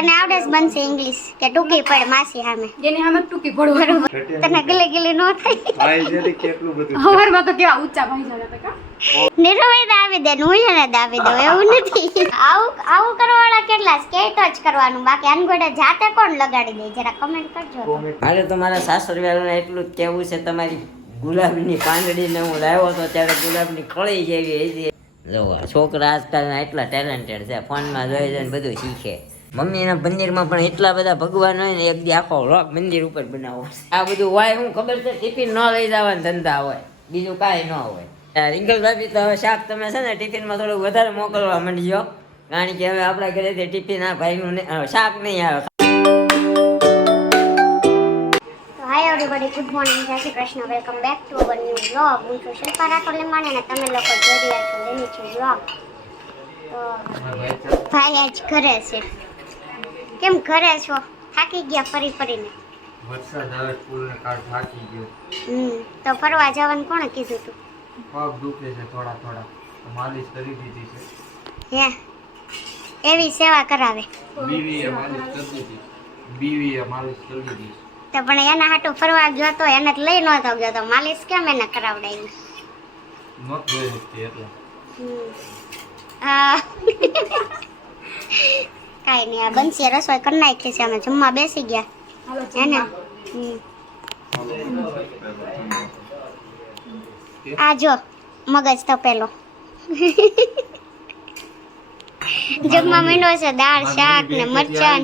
તને આવડે જ બનશે ઇંગ્લિશ કે ટૂંકી પડ માસી સામે જેની સામે ટૂંકી પડવું બરોબર તને ગલે ગલે નો થાય ભાઈ જેથી કેટલું બધું હવારમાં તો કેવા ઊંચા ભાઈ જણા હતા કા નિરવે દાવી દે હું એને દાવી દઉં એવું નથી આવું કરવાવાળા કેટલા સ્કેટ જ કરવાનું બાકી અનગોડે જાતે કોણ લગાડી દે જરા કમેન્ટ કરજો તો. મારે તો મારા સાસરિયાને એટલું જ કહેવું છે તમારી ગુલાબની પાંદડીને હું લાવ્યો તો ત્યારે ગુલાબની કળી જેવી હતી. જો છોકરા આજકાલના એટલા ટેલેન્ટેડ છે, ફોનમાં જોઈ જોઈને બધું શીખે. મમ્મીના મંદિરમાં પણ એટલા બધા ભગવાન હોય ને, એક દી આખો વ્લોગ મંદિર ઉપર બનાવો. આ બધું હોય હું ખબર છે, ટિફિન ન લઈ જવાના ધંધા હોય, બીજું કાંઈ ન હોય. રિંકલ ભાભી તો હવે શાક તમે છે ને ટિફિનમાં થોડું વધારે મોકલવા માંડજો, કારણ કે હવે આપણા ઘરેથી ટિફિન આ ભાઈનું શાક નહીં આવે. હાય એવરીબોડી, ગુડ મોર્નિંગ, જય Shri Krishna, welcome back to our new vlog. હું છું શિલ્પા રાઠોડ લીંબાણી અને તમે લોકો જોઈ રહ્યા છો લેની છે વ્લોગ. તો ભાઈ આજ ઘરે છે. કેમ ઘરે છો? થાકી ગયા ફરી ફરીને? વરસાદ આવે ફૂલને કાળ થાકી ગયો. તો ફરવા જવાનું કોણે કીધું તું? પગ દુખે છે થોડા થોડા, તો માલિશ કરી દીધી છે. હે એવી સેવા કરાવે બીવીએ માલિશ કરી દીધી. બીવીએ માલિશ કરી દીધી. તો પણ એના હાટું ફરવા ગયો તો એને લઈ નહોતો ગયો તો માલિશ કેમ એને કરાવડાવી? મત જોઈ હતી એટલે. કાંઈ નહીં, આ બંસી રસોઈ કરી નાખી છે, અમે જમવા બેસી ગયા હે ને. આ જો મગજ તપેલો જમવા માંડ્યો છે, દાળ શાક ને મરચાં.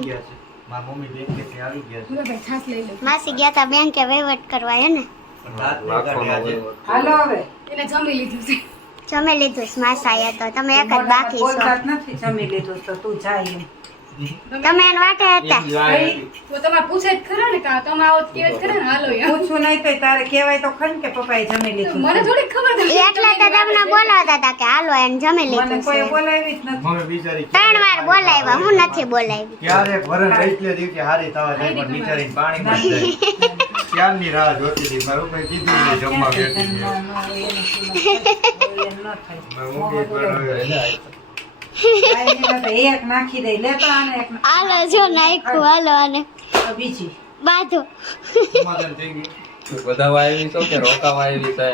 મારી મમ્મી બેંકેથી આવી ગયા છે. છાસ લઈ લો. માસી ગયા તા બેંકે વહીવટ કરવા હે ને. હાલો હવે એને જમી લીધું છે. જમી લીધું છે માસા, તો તમે એક જ બાકી છો. બોલતા જ નથી, જમી લીધું તો તું જાય એમ. તમે એને વાટે હતા. તો તમારે પૂછે જ ખરા ને કા તમે આવો કેવે જ ખરા ને હાલો યાર. પૂછું નહીં તો તારે કહેવાય તો ખરી ને કે પપ્પાએ જમી લીધું. મને થોડી ખબર હતી. એટલે તો તમને બોલાવતા હતા કે હાલો એને જમી મને લીધું કોઈ છે. બોલાવી જ નથી. મમ્મી બિચારી 3 વાર બોલાવ્યા, હું નથી બોલાવી. ક્યારે વરણ એટલે દિવસે હારી થવા જાય પણ બિચારી પાણી માં જાય. ક્યારની રાહ જોતી હતી. મારું કોઈ કીધું નહીં જમવા બેઠી છે. મારી મમ્મી પણ હવે એક નાખી દે, લેતો આને એક હાલો જો નાખ્યું, હાલો આને બીજી બાંધો. સમાધાન થઈ ગયું. બધાવા આવી તો કે રોકાવા આવી છે?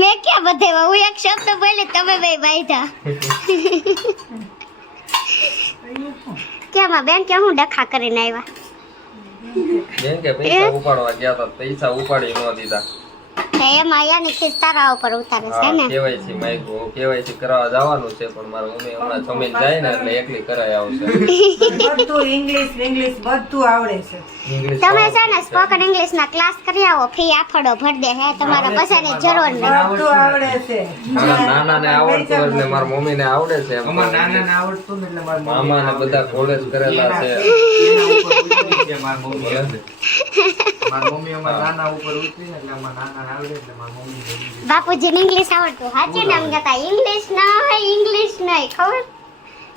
મેં ક્યાં બધે હું એક શબ્દ બોલી, તમે બે બાંધ્યા. કેમાં બેન કે હું ડખા કરીને આવ્યા? બેન કે પૈસા ઉપાડવા ગયા હતા, પૈસા ઉપાડી ન દીધા. એમાં યાની ખીસ તારા ઉપર ઉતારે છે ને. કેવાયસી માંગ્યું, કેવાયસી કરાવવા જવાનું છે પણ મારા મમ્મી હમણાં જમીન જાય ને એટલે એકલી કરાઈ આવશે. બધું ઇંગ્લિશ બધું આવડે છે. ઇંગ્લિશ તમે છે ને સ્પોકન ઇંગ્લિશ ના ક્લાસ કરી આવો, ફી આફડો ભર દે હે, તમારા પૈસાની જરૂર નહીં. બધું આવડે છે. મારા નાના ને આવડતું એટલે મારા મમ્મી ને આવડે છે. અમાર નાનાને આવડતું ને એટલે મારી મમ્મી મામા ને બધા કોલેજ કરેલા છે. એના ઉપર ઉતરી છે મારી મમ્મી હશે. મારી મમ્મી અમારા નાના ઉપર ઉતરી ને એટલે અમારા નાનાને આવડે એટલે મારી મમ્મી ને બાપુજીને ઇંગ્લિશ આવડતું સાચી ને? એમ કહેતા ઇંગ્લિશ નહીં ખબર,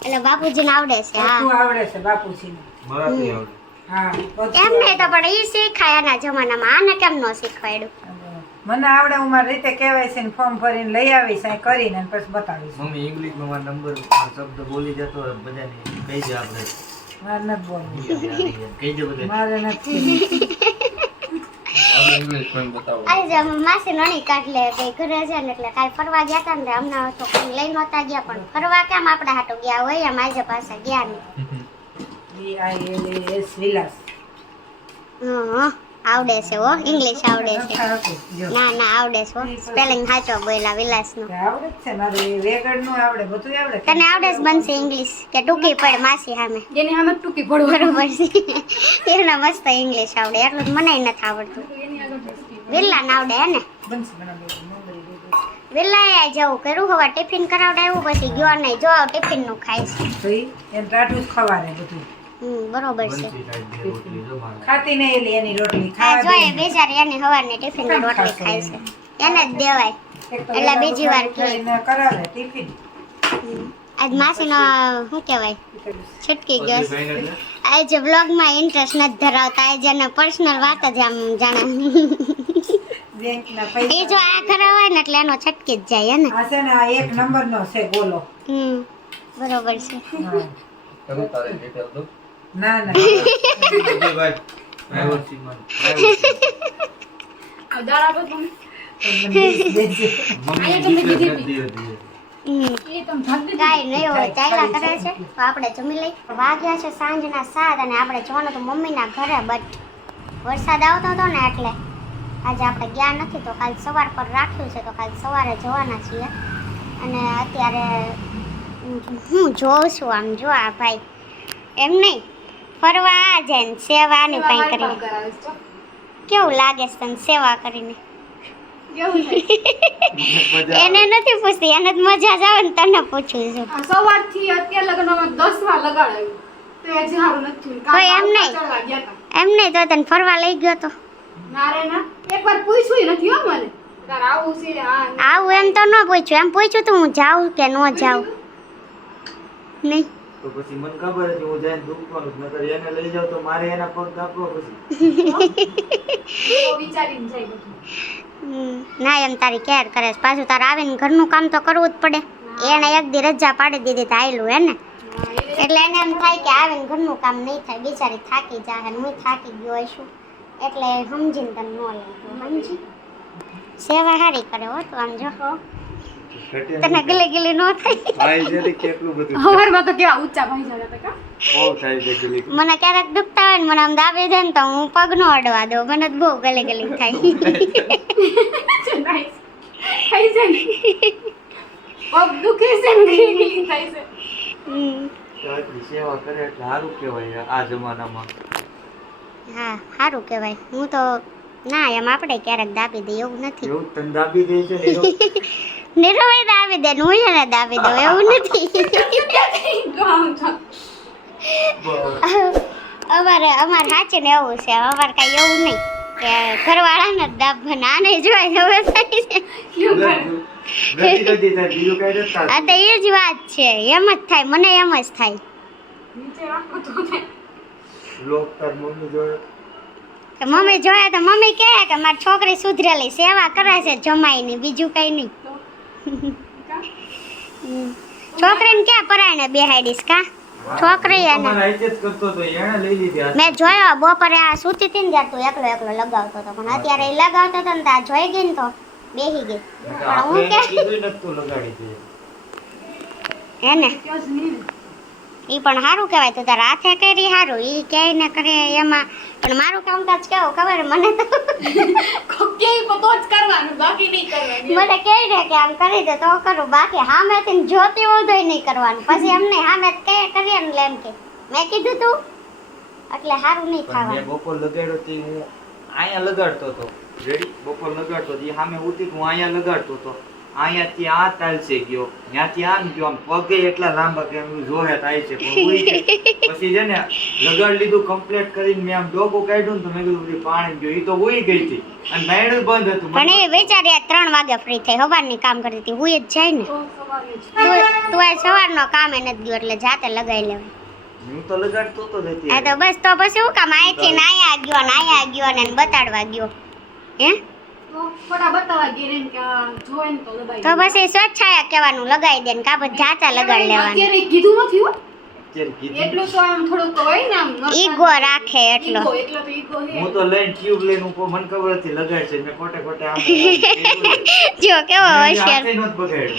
એટલે બાપુજીને આવડે છે. હા બધું આવડે છે બાપુજીને. મરાઠી આવડે. હા બધું એમ નહીં તો પણ ઈ શીખાય એના જમાનામાં, આને કેમ ન શીખવાડ્યું? મને આવડે, હું મારી રીતે કહેવાય છે ને ફોર્મ ભરીને લઈ આવીશ અહીં કરીને અને પછી બતાવીશ. મમ્મી ઇંગ્લિશમાં મારો નંબર શબ્દ બોલી જતો હોય બધાને કહી દે આપણે. મારે નથી બોલવું, કહી દે બધા. મારે નથી. આપણે ઇંગ્લિશ પણ બતાવો. આજે માસી નણી કાઢ લે કે ઘરે છે ને, એટલે કાંઈ ફરવા ગયા હતા ને હમણાં તો કોઈ લઈ નહોતા ગયા, પણ ફરવા કેમ આપણે હાટો ગયા હોય એમ આજે પાછા ગયા નહીં. VILAS વિલાસ. હા આવડે છે હો, ઇંગ્લિશ આવડે છે. ના ના આવડે છે હો, સ્પેલિંગ સાચો બોલ્યા વિલાસનો. આવડે જ છે મારે, વેગડનું આવડે, બધું આવડે. તને આવડે જ બનશે ઇંગ્લિશ કે ટૂંકી પડ માસી સામે? જેની સામે ટૂંકી પડવું બરોબર છે. એને મસ્ત ઇંગ્લિશ આવડે, એટલું જ મને નથી આવડતું. એની આગળ બેસતી. વિલ્લા ના આવડે હે ને? બનશે બનાવી. વિલ્લા જવું કર્યું, હવે ટિફિન કરાવડાવ્યું પછી ગયો નહીં, જો ટિફિન નું ખાય છે. તો એમ ટાટું જ ખવારે બધું. બરોબર છે. બંસી સાઈડ બે રોટલી જો મારે. ખાતી નહીં એટલે એની રોટલી આ ખાવા જોઈએ દે. બેચારી એની હવારની ટિફિન ની રોટલી ખાય છે, એને જ દેવાય. એક તો એટલે બીજી વાર કરીને કરાવે ટિફિન. આજ માસીનો શું કહેવાય છટકી ગયો બધી ભાઈને એટલે આજે વ્લોગમાં ઇન્ટરેસ્ટ નથી ધરાવતા, આજે એને પર્સનલ વાત જ આમ જાણે. બેંકના એ પૈસા જો આ કરાવાય ને એટલે એનો છટકી જ જાય હે ને. આ છે ને આ એક નંબરનો છે ગોલો. બરોબર છે. હા. કરું તારે ડિટેલ દો. ના ના વિજયભાઈ, privacy માં, privacy. આ દાળ આપો તમે. તમને દેજે. મમ્મી આ તમને જીભે કીધી નથી હતી. એ તમે ભાગ દે. કાંઈ નહીં હોય ચાલ્યા કરે છે તો આપણે જમી લઈ. વાગ્યા છે સાંજના 7 અને આપણે જવાનું તો મમ્મીના ઘરે, બટ વરસાદ આવતો હતો ને એટલે આજે આપણે ગયા નથી, તો કાલ સવાર પર રાખ્યું છે, તો કાલ સવારે જવાના છીએ. અને અત્યારે હું જોઉં છું, આમ જો આ ભાઈ એમ નહીં ફરવા આ જાય ને સેવાની કંઈ કામ કરી. કરાવે છે. કેવું લાગે છે તને સેવા કરીને? કેવું થાય? મજા એને નથી પૂછતી, એને જ મજા જ આવે ને તને પૂછું છું. આ સવારથી અત્યાર લગનમાં 10 વાર લગાડાયું. તો એ હજી હારું નથી થયું. તો એમ નહીં. ચડવા ગયા તા. એમ નહીં તો તને ફરવા લઈ ગયો તો ના રે ના. એકવાર પૂછ્યું નથી હો મને. તાર આવું છે આ ને. આવું એમ તો ન પૂછ્યું, એમ પૂછ્યું તું હું જાઉં કે ન જાઉં. નહીં તો પછી મને ખબર હતી હું જઈને દુખવાનું જ નકર એને લઈ જાવ તો મારે એના પગ કાપવો પછી. તો વિચારીને જાય બધું. ના એમ તારી કેર કરે છે, પાછું તારે આવીને ઘરનું કામ તો કરવું જ પડે. એને એક દી રજા પાડી દીધી તો આયલું હે ને, હા, એ એટલે એને એમ થાય કે આવીને ઘરનું કામ નહીં થાય, બિચારી થાકી જાય ને હું થાકી ગયો હશું, એટલે સમજીને તને ન લઈ ગયો. સમજી સેવા સારી કરે હો તું, આમ જો તને ગીલી ગીલી ન થાય. ભાઈ છે ને કેટલું બધું હવારમાં તો કેવા ઊંચા ભાઈ જતા હતા કા? બહુ થાય છે ગીલી. મને ક્યારેક દુખતા હોય ને મને આમ દાબી દે ને તો હું પગ નો અડવા દઉં, મને તો બહુ ગલી ગલી થાય. નાઈસ. થઈ જાય. પગ દુખે છે ને ગીલી થાય છે. હમ. તો આટલી સેવા કરે એટલે સારું કહેવાય આ જમાનામાં. હા સારું કહેવાય. હું તો ના એમ આપણે ક્યારેક દાબી દઈએ એવું નથી. એવું તને દાબી દે છે ને એવું. નિરવે દાબી દે ને હું એને દાબી દઉં એવું નથી. આમ તો. અમારે સાચે ને એવું છે, અમારે કાંઈ એવું નહીં કે ઘરવાળાને જ દાબવાના, આને જોઈ હવે થાય છે. ગતિ ગતિ થાય બીજું કઈ નથી થતું. આ તો એ જ વાત છે, એમ જ થાય, મને એમ જ થાય નીચે રાખો તો થાય. લોક તાર મમ્મી જોડે કે મમ્મી જોયા તો મમ્મી કહે કે મારી છોકરી સુધરેલી સેવા કરે છે જમાઈની, બીજું કંઈ નહીં. કા? છોકરીને ક્યાં પરાયણે બેહાડીશ કા? છોકરી એને તમારા હાથે જ કરતો તો એને લઈ લીધી આ. મેં જોયો બપોરે આ સૂતી હતી ને ત્યારે તું એકલો એકલો લગાવતો હતો, પણ અત્યારે એ લગાવતો હતો ને ત્યાં જોઈ ગઈ ને તો બેહી ગઈ. પણ હું આપણે કે કીધું નતું લગાડી દે. એને કયો જ નહીં ને. ઈ પણ સારું કહેવાય, તું તારા હાથે કરી સારું, ઈ ક્યાંય ને કરે એમાં. પણ મારું કામકાજ કેવું ખબર મને તો કોક કેય તો જ કરવાનું, બાકી નહીં કરવાનું. મને કહી દે કે આમ કરી દે તો કરું, બાકી સામેથી જોતી હોય નહીં કરવાનું. પછી એમ નહીં સામે કે કરીએ ને એટલે એમ કે મેં કીધું તું એટલે સારું નહીં પણ મેં ખાવાનું. બપોર લગાડ્યો તો હું અહીંયા લગાડતો હતો. રેડી બપોર લગાડતો હતો, ઈ સામે ઉતી હું અહીંયા લગાડતો હતો. અહીંયાથી આ તાલસે ગયો, ત્યાંથી આમ ગયો, આમ પગે એટલા લાંબા કે એમ જોહે થાય છે પણ ઉઈ ગઈ. પછી છે ને લગાડ લીધું કમ્પ્લીટ કરીને મેં આમ ડોકું કાઢ્યું ને તો મેં કીધું બધી પાણી ગયો, ઈ તો ઉઈ ગઈ હતી અને બાયણું બંધ હતું. પણ એ વિચારી 3 વાગે ફ્રી થઈ, સવારની કામ કરતી હતી, હું જ જાય ને. તો સવારે જ. તું આ સવારનો કામ એ નથી ગયો એટલે જાતે લગાવી લેવાય. હું તો લગાડતો તો જ હતી. આ તો બસ તો પછી શું કામ અહીંથી ને અહીંયા ગયો ને અહીંયા ગયો ને બતાડવા ગયો હે? તો ફોટા બતાવવા ગઈ ને કે આ જોવે ને તો દબાઈ તો પછી સ્વચ્છાયા કહેવાનું લગાવી દે ને કાં જાતે લગાડી લેવાનું. અત્યારે કીધું નથી હો. અત્યારે કીધું. એટલું તો આમ થોડુંક તો હોય ને આમ મસ્ત ઈગો રાખે એટલો. ઈગો, એટલો તો ઈગો છે. હું તો લઈને ટ્યુબ લઈને ઉપર મને ખબર હતી લગાડ છે મેં ખોટે ખોટે આમ કર્યું. જો કેવો મેં હોશિયાર. હાથે નહોતું બગાડ્યું.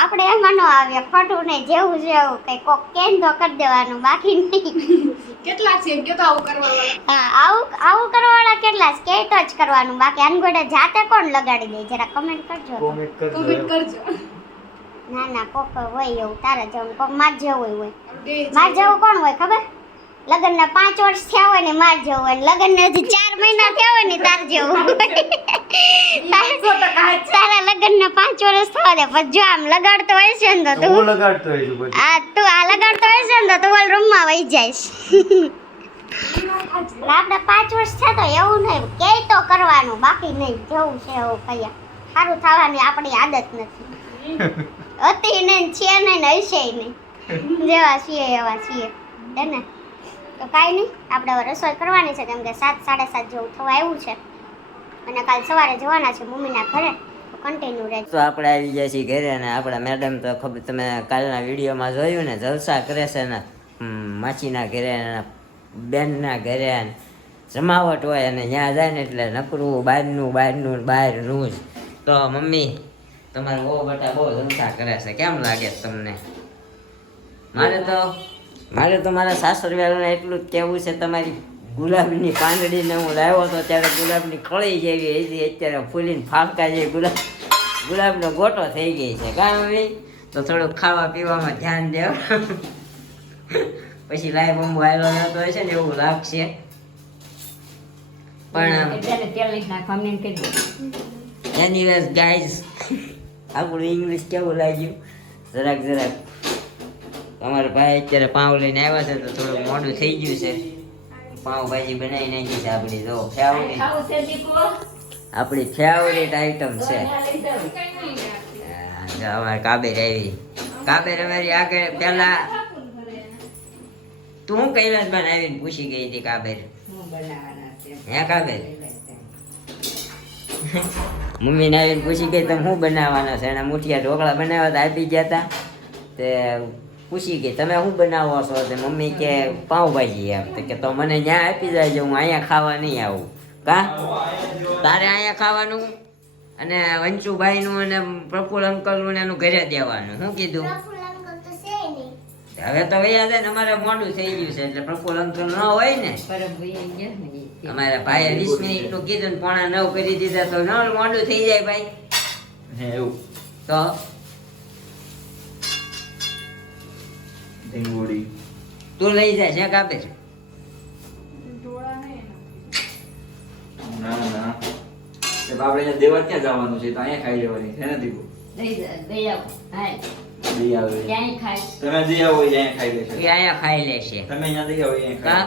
આપણે એમાં ન આવીએ ખોટું નહીં, જેવું છે એવું કઈ કોક કેન તો કરી દેવાનું, બાકી નહીં. કેટલા છે એમ કયો તો આવું કરવા વાળા. હા આવું કરવાવાળા કેટલા છે? કેટ જ કરવાનું, બાકી અનગોડે જાતે કોણ લગાડી દે? જરા કમેન્ટ કરજો તો. કોમેન્ટ કરજો. કમેન્ટ કરજો. ના ના કોક હોય એવું તારે જેવું, કોક માર જેવું હોય. બે માર જેવું કોણ હોય ખબર? લગ્નના 5 વર્ષ થયા હોય ને માર જેવું હોય, લગ્નને હજી 4 મહિના થયા હોય ને તાર જેવું હોય. તારા લગ્નના 5 વર્ષ થવા દે, પછી જો આમ લગાડતો હોય છે ને તો તો હું તું લગાડતો હોય છું પછી. તું આ લગાડતો હોય છે ને તો તું રૂમમાં વહી જઈશ. આપણે 5 વર્ષ થયા તો એવું નહીં, કે તો કરવાનું, બાકી નહીં. જેવું છે એવું કહીએ, સારું થવાની આપણી આદત નથી. હતી નહીં, છે નહીં ને હશે નહીં, જેવા છીએ એવા છીએ હે ને. તો કાંઈ નહીં, આપણે હવે રસોઈ કરવાની છે કેમ કે 7 સાડા 7 જેવું થવા આવ્યું છે અને કાલ સવારે જવાના છે મમ્મીના ઘરે. કન્ટિન્યુ રહેજો. તો આપણે આવી ગયા છીએ ઘરે અને આપણા મેડમ તો ખબર તમે કાલના વિડીયોમાં જોયું ને જલસા કરે છે ને માસીના ઘરે ને બેનના ઘરે ને જમાવટ હોય અને ત્યાં જાય ને એટલે નકરું બહારનું જ. તો મમ્મી તમારા બહુ બટા બહુ જલસા કરે છે, કેમ લાગે છે તમને? મારે તો મારા સાસરવેલાને એટલું જ કહેવું છે, તમારી ગુલાબની પાંદડીને હું લાવ્યો હતો ત્યારે ગુલાબની કળી જેવી હતી, અત્યારે ફૂલીને ફાંકા જેવી ગુલાબનો ગોટો થઈ ગઈ છે. કાં મમ્મી? તો થોડુંક ખાવા પીવામાં ધ્યાન દેવ, પછી લાઈ બમ્બુ આવેલો નતો હશે ને એવું લાગશે. પણ એનીવેઝ ગાઈઝ, આપણું ઇંગ્લિશ કેવું લાગ્યું જરાક અમારા ભાઈ અત્યારે પાઉં લઈને આવ્યા છે તો થોડું મોડું થઈ ગયું છે. પાઉંભાજી બનાવી નાખી છે આપણી, જો આપણી ફેવરેટ આઈટમ છે. અમારે કાબેર આવી, કાબેર અમારી આગળ પેલા તું હું કૈલાસબેન આવીને પૂછી ગઈ હતી કાબેર, હે કાબેર? મમ્મીને આવીને પૂછી ગઈ તમે શું બનાવવાના છે? એના મુઠિયા ઢોકળા બનાવ્યા હતા, આપી ગયા હતા. તે પૂછી ગઈ તમે શું બનાવો છો? તે મમ્મી કે પાઉંભાજી. એમ તો કે તો મને ત્યાં આપી જાય, હું અહીંયા ખાવા નહીં આવું. કા તારે અહીંયા ખાવાનું અને વંચુભાઈનું અને પ્રફુલ અંકલનું ને એનું ઘરે દેવાનું. શું કીધું? હવે તો વૈયા જાય ને, અમારે મોડું થઈ ગયું છે એટલે પ્રફુલ અંકલ ન હોય ને. અમારા ભાઈએ 20 મિનિટનું કીધું ને 8:45 કરી દીધા તો ન મોડું થઈ જાય ભાઈ. એવું તો ઢીંગોડી તું લઈ જાય છે કાબેર? ના આપણે દેવા ક્યાં જવાનું છે? તો અહીંયા ખાઈ લેવાની છે ને દીકુ? દઈ આવે તમે દઈ આવો અહીંયા ખાઈ લેશે. એ અહીંયા ખાઈ લેશે. તમે અહીંયા દઈ આવો અહીંયા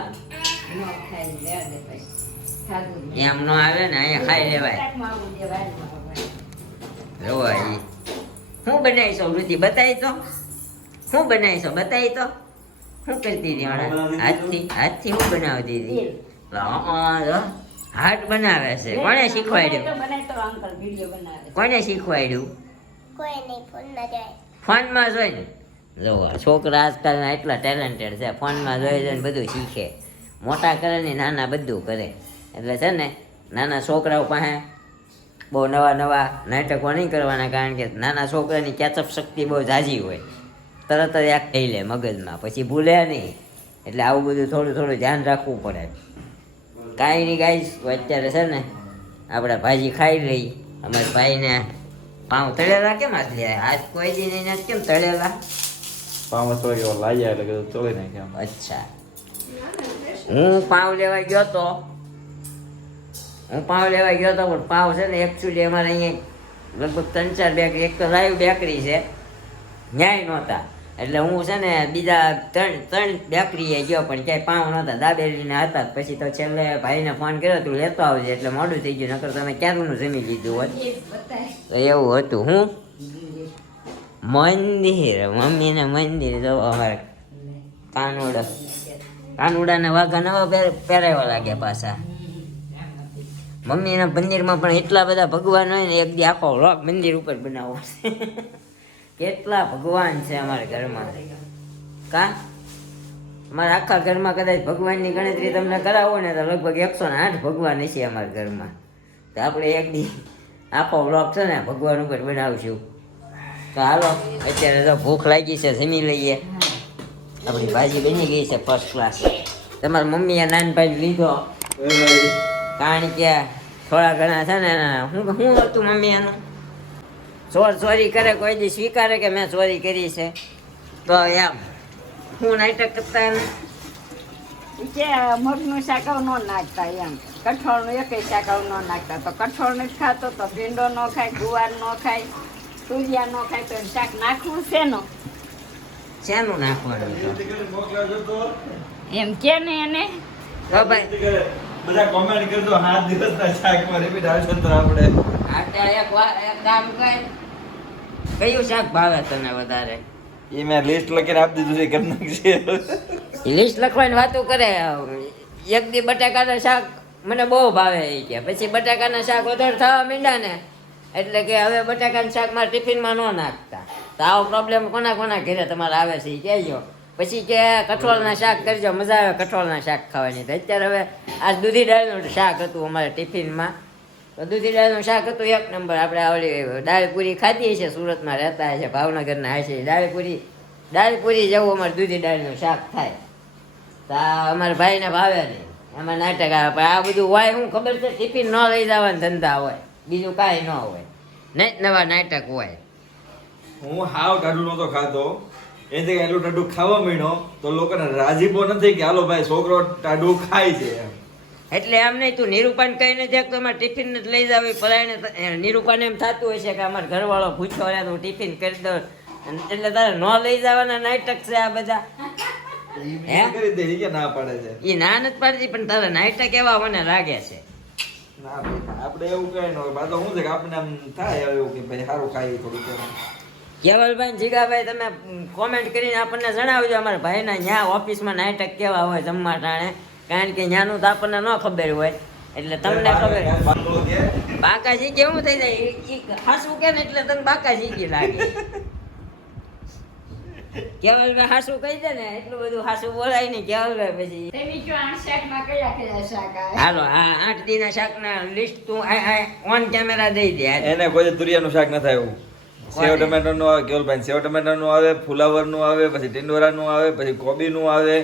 એમ નો આવે ને, અહીંયા ખાઈ લેવાય. જોવા શું બનાવીશો વૃત્તિ? બતાવી તો શું બનાવીશો? બતાવી તો શું કરતી હતી હમણાં? હાથથી શું બનાવતી હતી? હાથ બનાવે છે. કોને શીખવાડ્યું? કોને શીખવાડ્યું? કોઈ નહીં, ફોન ના જાય. ફોનમાં જોઈને. જો છોકરા આજકાલના એટલા ટેલેન્ટેડ છે, ફોનમાં જોઈ જોઈને બધું શીખે. મોટા કરે ને નાના બધું કરે. એટલે છે ને નાના છોકરાઓ પાસે બહુ નવા નાટકો નહીં કરવાના, કારણ કે નાના છોકરાની કેચઅપ શક્તિ બહુ ઝાઝી હોય, તરત જ યાદ થઈ લે મગજમાં, પછી ભૂલે નહીં. એટલે આવું બધું થોડું ધ્યાન રાખવું પડે. કાંઈ નહીં ગાઈસ, અત્યારે છે ને આપણે ભાજી ખાઈ લઈ. અમારા ભાઈને પાઉં તળેલા કેમ હાથ લે? હાથ કોઈ દી નહીં કેમ તળેલા? પાવ થોડી લાગ્યા એટલે કીધું તોડી નાખ્યા. અચ્છા, હું પાઉં લેવા ગયો તો પણ પાવ છે ને એકચ્યુઅલી અમારે અહીંયા લગભગ 3-4 બેકરી, એક તો લાઈવ બેકરી છે, ન્યાય નહોતા. એટલે હું છે ને બીજા 3 બેકરીએ ગયો પણ ક્યાંય પાઉં નહોતા, દાબેલીના હતા. પછી તો છેલ્લે ભાઈને ફોન કર્યો તું લેતો આવજે, એટલે મોડું થઈ ગયું, નકર તમે ક્યારનું જમી લીધું હોત. તો એવું હતું. હું મંદિર, મમ્મીને મંદિર જો અમારે કાનુડાના વાઘા નવા પહેરાવા લાગ્યા પાછા. મમ્મીના મંદિરમાં પણ એટલા બધા ભગવાન હોય ને, એક દી આખો વ્લોગ મંદિર ઉપર બનાવવો છે. કેટલા ભગવાન છે અમારા ઘરમાં. કા અમારા આખા ઘરમાં કદાચ ભગવાનની ગણતરી તમને કરાવો ને તો લગભગ 108 ભગવાન હશે અમારા ઘરમાં. તો આપણે એક દી આખો વ્લોગ છે ને ભગવાન ઉપર બનાવશું. તો હાલો, અત્યારે તો ભૂખ લાગી છે, જમી લઈએ. આપણી ભાજી બની ગઈ છે ફર્સ્ટ ક્લાસ. તમારા મમ્મીએ નાનભાઈ લીધો, કારણ કે થોડા ઘણા છે ને શું હતું મમ્મી એનું ચોરી કરે, કોઈ દી સ્વીકારે કે મેં ચોરી કરી છે. તો એમ હું નાટક કરતા એને કે મગનું શાકાવ ન નાખતા, એમ કઠોળનું એકેય શાકાવ ન નાખતા. તો કઠોળ નથી ખાતો તો ભીંડો ન ખાય, ગુવાર ન ખાય, તુરિયા ન ખાય, તો શાક નાખવું શેનું નાખવાનું? એમ કે ને એને તો ભાઈ બધા કોમેન્ટ કરજો 7 દિવસના શાકમાં રિપીટ આવશે તો આપણે એક કામ કર, કયું શાક ભાવે તને વધારે? એ મેં લિસ્ટ લખીને આપી દીધું છે, કેમ નાખશે લિસ્ટ લખવાની વાતો કરે. એક દી બટાકાના શાક મને બહુ ભાવે એ કે, પછી બટાકાના શાક વધારે થવા માંડ્યા ને એટલે કે હવે બટાકાનું શાક મારા ટિફિનમાં ન નાખતા. તો આવો પ્રોબ્લેમ કોના ઘરે તમારે આવે છે એ કહેજો. પછી કે કઠોળના શાક કરજો, મજા આવે કઠોળના શાક ખાવાની. તો અત્યારે હવે આ દૂધી દાળનું શાક હતું અમારે ટિફિનમાં. તો દૂધી દાળનું શાક હતું એક નંબર. આપણે ઓલી દાળ પૂરી ખાધી છે, સુરતમાં રહેતા છે, ભાવનગરના હશે. દાળ પૂરી જેવું અમારે દૂધી દાળનું શાક થાય. તો આ અમારા ભાઈને ભાવે નહીં, એમાં નાટક આવે. પણ આ બધું હોય શું ખબર છે, ટિફિન ન લઈ જવાના ધંધા હોય, બીજું કાંઈ ન હોય. નહીં નવા નાટક હોય. હું હાવ ટાઢું નહોતો ખાતો, એથી એટલું ટાઢું ખાવા માંડ્યો તો લોકોને રાજીપો નથી કે હાલો ભાઈ છોકરો ટાઢું ખાય છે એમ. એટલે એમ નહીં, તું નિરૂપાને કઈ નથી દેખતો અમારે ટિફિન જ લઈ જાવ. પરાયણે નિરૂપાને એમ થતું હશે કે અમારે ઘરવાળો પૂછ્યો હોય તો હું ટિફિન કરી દઉં, એટલે તારે ન લઈ જવાના નાટક છે આ બધા. હે કરી દે કે ના પાડે છે. એ ના નથી પાડતી, પણ તારા નાટક એવા મને લાગે છે. ના ભાઈ આપણે એવું કઈ ન હોય. બાતો શું છે કે આપણે આમ થાય એવું કે ભાઈ સારું ખાઈએ થોડું કે કેવલભાઈ જીગાભાઈ તમે કોમેન્ટ કરીને આપણને જણાવજો અમારા ભાઈના ન્યા ઓફિસમાં નાટક કેવા હોય જમવા ટાણે. કારણ કે ન્યાનું તો આપણને ન ખબર હોય, એટલે તમને ખબર. બાકાજી કેવું થઈ જાય હાસું કે ને એટલે તને બાકાજી લાગે. કેવલભાઈ હાસું કહી દે ને એટલું બધું હાસું બોલાય નહીં કેવલભાઈ. પછી તેની જો આ શાકમાં કયા શાક આવે? હાલો આ 8 દીના શાકના લિસ્ટ તું ઓન કેમેરા દઈ દે. એને કોઈ તુરિયાનું શાક ન થાય એવું. સેવ ટમેટા નું આવે, કેવલભાઈ સેવ ટમેટા નું આવે, ફુલાવર નું આવે, પછી ટિંડોરા નું આવે, પછી કોબી નું આવે.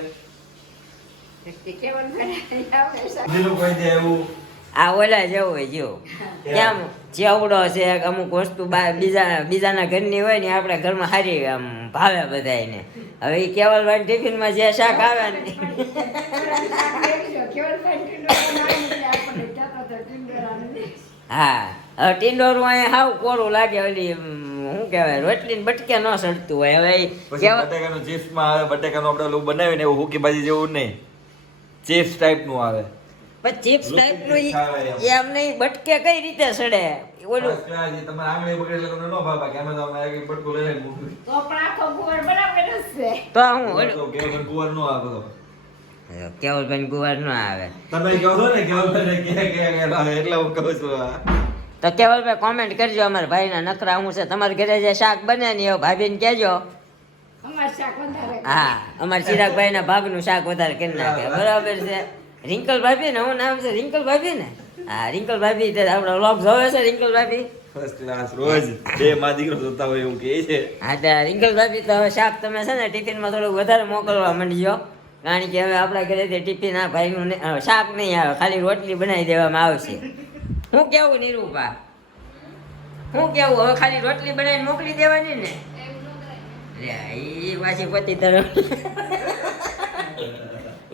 કોઈ દે એવું આ ઓલા જેવું હોય જેવું કેમ ચેવડો છે અમુક વસ્તુ બીજાના ઘરની હોય ને આપણે ઘરમાં સારી આમ ભાવે બધાને. હવે એ કેવલભાઈ ટિફિનમાં જે શાક આવે ને હા હવે ટિંડોરું અહીંયા હાવ કોરું લાગે. ઓલી શું કહેવાય રોટલી ને બટકે ન સડતું હોય. હવે પછી બટાકાનું ચિપ્સ માં આવે, બટાકાનું આપણે ઓલું બનાવીને એવું હુકી ભાજી જેવું નહીં, ચિપ્સ ટાઈપ નું આવે. પણ ચિપ્સ ટાઈપ નું એમ નહીં, બટકે કઈ રીતે સડે ઓલું. તમારે આંગળી પકડે એટલે તમને ન ભાવે કે અમે તો અમે બટકું લઈ લઈને મૂકી. તો પણ આખો ગુવાર બરાબર જ છે. તો હું ઓલું કેવલભાઈ ગુવાર નો આવે તો. કેવલભાઈ ગુવાર ન આવે. તમે કહો છો ને કેવલભાઈ કે એટલે હું કહું છું. તો કેવલભાઈ કોમેન્ટ કરજો અમારા ભાઈના નખરા શું છે. તમારા ઘરે જે શાક બને ને એવું ભાભીને કહેજો. અમાર શાક વધારે હા અમારા ચિરાગભાઈના ભાગનું શાક વધારે કરી નાખે. બરાબર છે. રિંકલ ભાભી ને હું નામ છે રિંકલ ભાભી ને. હા રિંકલ ભાભી આપણો વ્લોગ જોવે છે રિંકલ ભાભી. ફર્સ્ટ ક્લાસ રોજ બે માં દીકરો જોતા હોય એવું કહે છે. હા તો રિંકલ ભાભી તો હવે શાક તમે છે ને ટિફિનમાં થોડુંક વધારે મોકલવા માંડજો. કારણ કે હવે આપણા ઘરેથી ટિફિન આ ભાઈનું શાક નહીં આવે, ખાલી રોટલી બનાવી દેવામાં આવશે. હું કેવું નિરૂપા, હું કેવું હવે ખાલી રોટલી બનાવીને મોકલી દેવાની ને. એ પાછી પતિ તરફ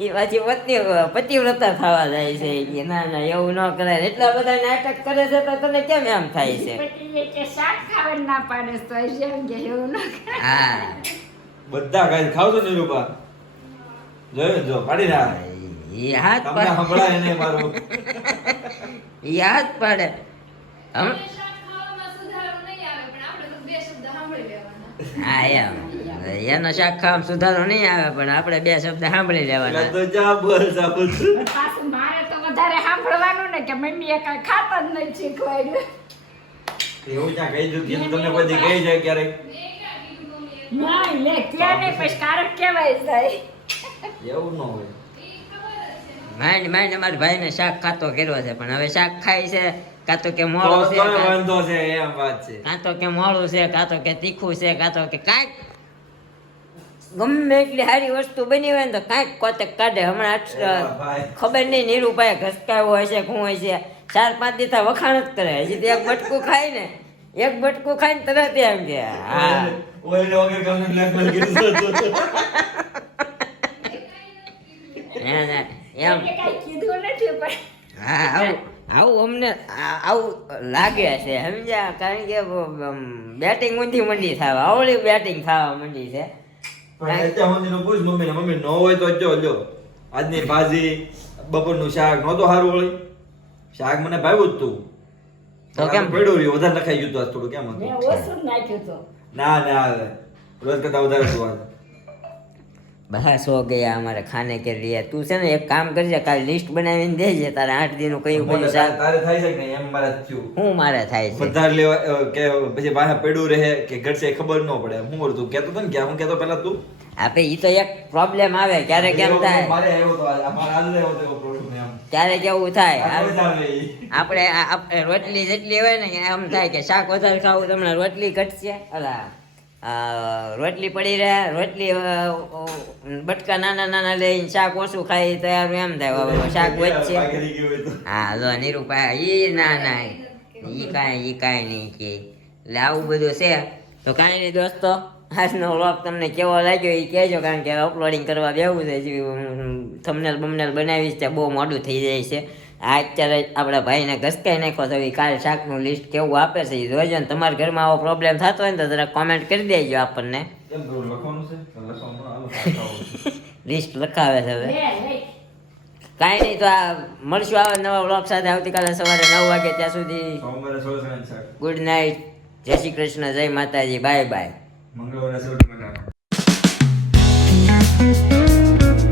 એ પાછી પતિવ્રતા થવા જાય છે કે ના ના એવું ન કરાય. એટલા બધા નાટક કરે છે તો તને કેમ એમ થાય છે? કે શાક ખાવા ના પાડે તો એમ કે એવું ન કરે. હા બધા ખાઈ ખાવ છો નિરૂપા જોયું જો પાડી ના એ હાથ તમને પાડે, સંભળાય નહીં મારું. એ હાથ પાડે. હા એમ એનો શાક ખાવામાં સુધારો નહીં આવે, પણ આપણે 2 શબ્દ સાંભળી લેવાના. તો જા બોલ સાબુત. પાછું મારે તો વધારે સાંભળવાનું ને કે મમ્મીએ કઈ ખાતા જ નહીં શીખવાડ્યું. એવું ત્યાં કહી દઉં કીધું તમને કોઈ કહી જાય ક્યારેક ના લે ક્યાં નહીં પછી કારક કેવાય જાય. એવું ન હોય. માઇન્ડ અમારા ભાઈને શાક ખાતો કર્યો છે, પણ હવે શાક ખાય છે કાં તો કે મોળું તો છે, વાંધો છે એમ વાત છે. કાં તો કે મોળું છે, કાં તો કે તીખું છે, કાં તો કે કાંઈક ગમે એટલી સારી વસ્તુ બની હોય ને તો કાંઈક કોતક કાઢે. હમણાં ભાઈ. ખબર નહીં નીરુભાઈ ઘસકાયો હોય છે શું હોય છે, 4-5 દીધા વખાણ જ કરે. હજી તો એક બટકું ખાય ને તરત એમ કે હા ઓય વગર કામને બ્લેકમેલ કરી દો. એમ એટલે કાંઈ કીધું નથી પણ હા આવું અમને આવું લાગે છે સમજ્યા. કારણ કે બેટિંગ ઊંધી મંડી થવા આવડી બેટિંગ થવા મંડી છે. પણ અત્યાર સુધીનું પૂછ મમ્મીને, મમ્મી ન હોય તો જો આજની ભાજી બપોરનું શાક નહોતું સારું હોય. શાક મને ભાવ્યું જ તું તો કેમ પડ્યું રહ્યું વધારે નખાઈ ગયું તું આજ થોડું કેમ મેં હતું. ઓછું જ નાખ્યું તો ના રોજ કરતા વધારે હતું આજ. બસ હો ગયા અમારે ખાને કે लिए તું છે ને એક કામ કરજે કાલ લિસ્ટ બનાવીને દેજે તારે 8 દિનનું કયું કયું શાક તારે થાય છે કે નહીં એમ મારે થયું હું મારે થાય છે વધારે લેવા કે પછી બહાર પડ્યું રહે કે ઘટશે ખબર ન પડે હું તું કહેતો હતો ને કે હું કહેતો પહેલા તું આપે ઈ તો એક પ્રોબ્લેમ આવે ક્યારેક કેમ થાય મારે આવ્યો તો મારે આજ આવ્યો તો પ્રોબ્લેમ એમ ક્યારેક એવું થાય આવે ઈ. આપણે રોટલી જેટલી હોય ને કે એમ થાય કે શાક વધારે ખાવું તમને રોટલી ઘટશે અલા રોટલી પડી રહે રોટલી બટકા નાના નાના લઈને શાક ઓછું ખાઈ તૈયાર એમ થાય હવે શાક વધશે પાઘડી ગયું હોય તો. હા જો નિરૂપા ઈ ના ઈ કાંઈ નહીં કે એટલે આવું બધું છે તો કાંઈ નહીં દોસ્તો આજનો વ્લોગ તમને કેવો લાગ્યો એ કહેજો કારણ કે અપલોડિંગ કરવા બેવું છે થંબનેલ બમનેલ બનાવીશ ત્યાં બહુ મોડું થઈ જાય છે આ અત્યારે આપણા ભાઈને ઘસકાઈ નાખો તો કાલ શાકનું લિસ્ટ કેવું આપે છે એ જોઈજો ને તમારા ઘરમાં આવો પ્રોબ્લેમ થતો હોય ને તો જરા કોમેન્ટ કરી દેજો આપણને કેમ કરું લખવાનું છે તો લખવાનું હાલો ખાતા લિસ્ટ લખાવે છે હવે કાંઈ નહીં તો આ મળશું આવા નવા વ્લોગ સાથે આવતીકાલે સવારે 9 વાગે ત્યાં સુધી સોમવારે સોળસણ શાક ગુડ નાઇટ જય શ્રી કૃષ્ણ જય માતાજી બાય બાય મંગળવારે સૌથી મજા